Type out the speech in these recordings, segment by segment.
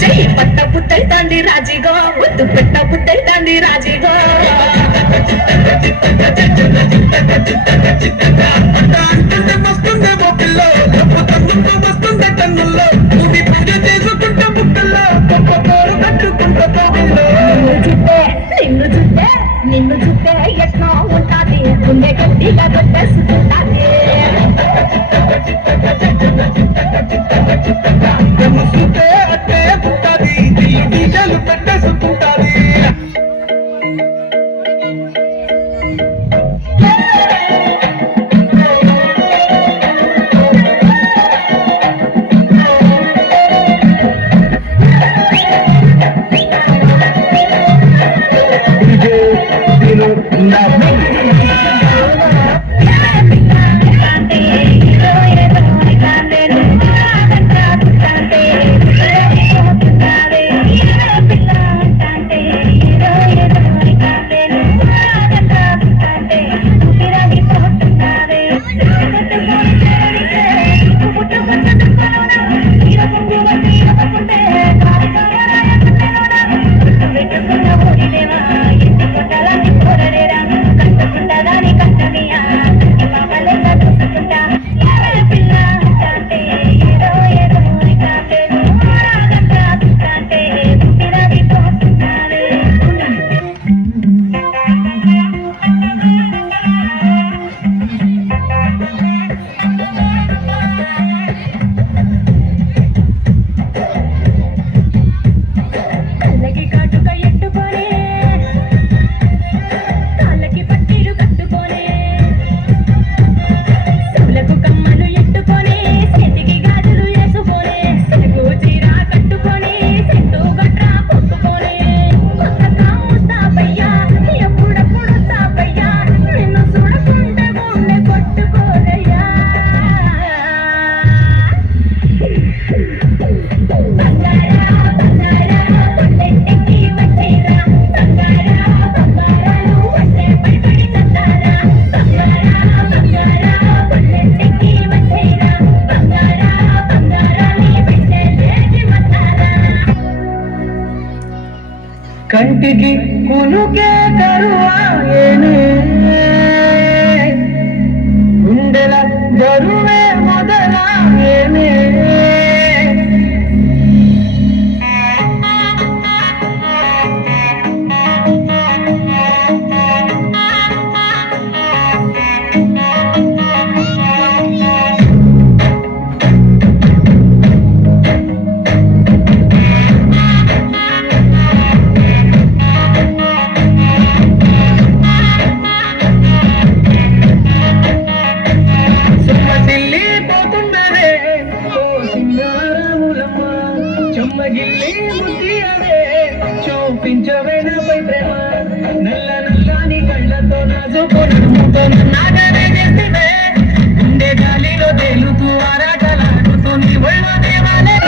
జై పట్ట పుట్టైతాంది రాజీగో ముద్దు పెట్ట పుట్టైతాంది రాజీగో వస్తుందేమో పిల్లో వస్తుందే కన్నుల్లో నువ్వు పూజ చేసుకుంటా ముక్కల్లో గొప్ప పేరు కట్టుకుంటా నిన్ను చుట్టే ఎట్లా ఉంటాది గుండె గట్టిగా కొట్టేసుకుంటాది అట్టే ఉంటుంది బీజాలు పెట్టేసుకుంటాది కంటికి కునుకే కరువాయేనే గుండెల బరువే మొదలాయేనే చూపించవే నాపై ప్రేమ నల్ల నల్లని కళ్ళతో నాజుకున్నతో నాగనే చేస్తే గుండె గాలిలో తేలుతూ ఆరాటలాడుతూ నీ ఒళ్ళో దేవాలే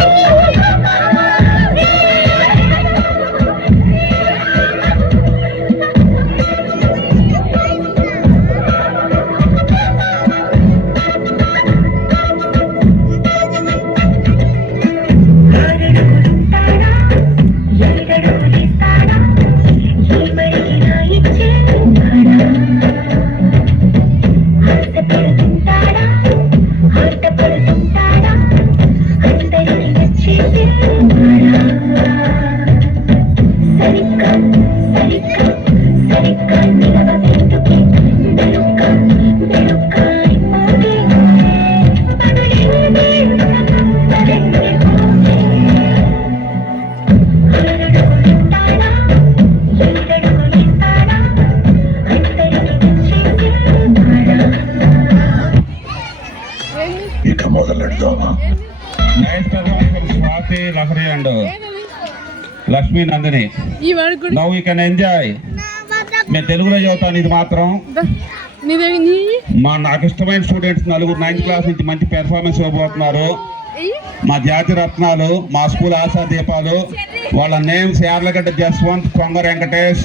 Lahari and Lakshmi Nandini. Now we can enjoy. मैं तेलुगुలో చదువుతాను ఇది మాత్రం మా నాకు ఇష్టమైన స్టూడెంట్స్ నలుగురు 9th క్లాస్ నుంచి మంచి పెర్ఫార్మెన్స్ ఇవ్వబోతున్నారు. మా జాతి రత్నాలు మా స్కూల్ ఆశా దీపాలు వాళ్ళ names Yarlagadda Jaswanth Konga Venkatesh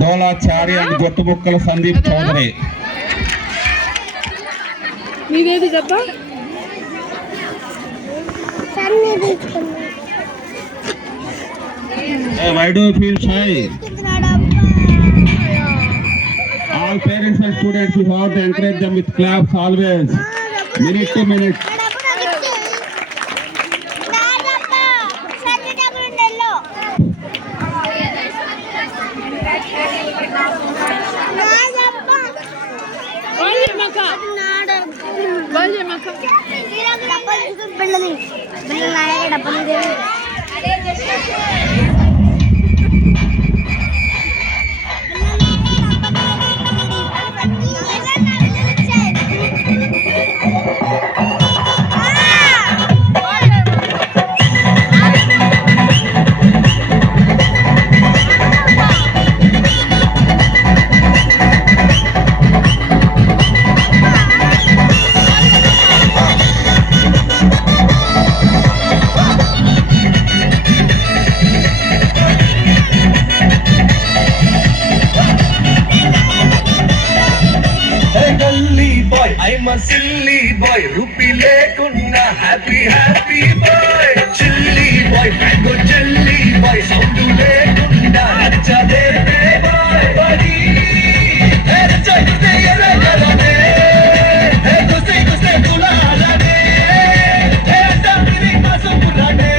Dola Chari and Gottumukkala Sandeep Chowdary. Hey, why do you feel shy? All parents and students, we have to encourage them with claps always. Minute to minute. I'm a silly boy, rupee lekunda happy happy boy. Chilly boy, mango jelly boy, sound lekunda nachade boy. Buddy, hey racha guste yara galane, hey guste tulane, hey tamiri masu purane,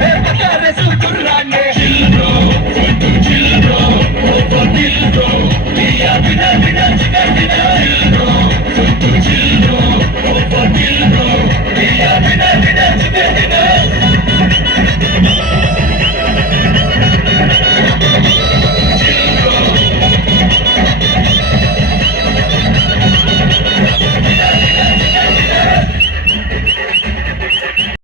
hey pakare suturane. Chill bro, oh for chill bro, diya bina jigar bina.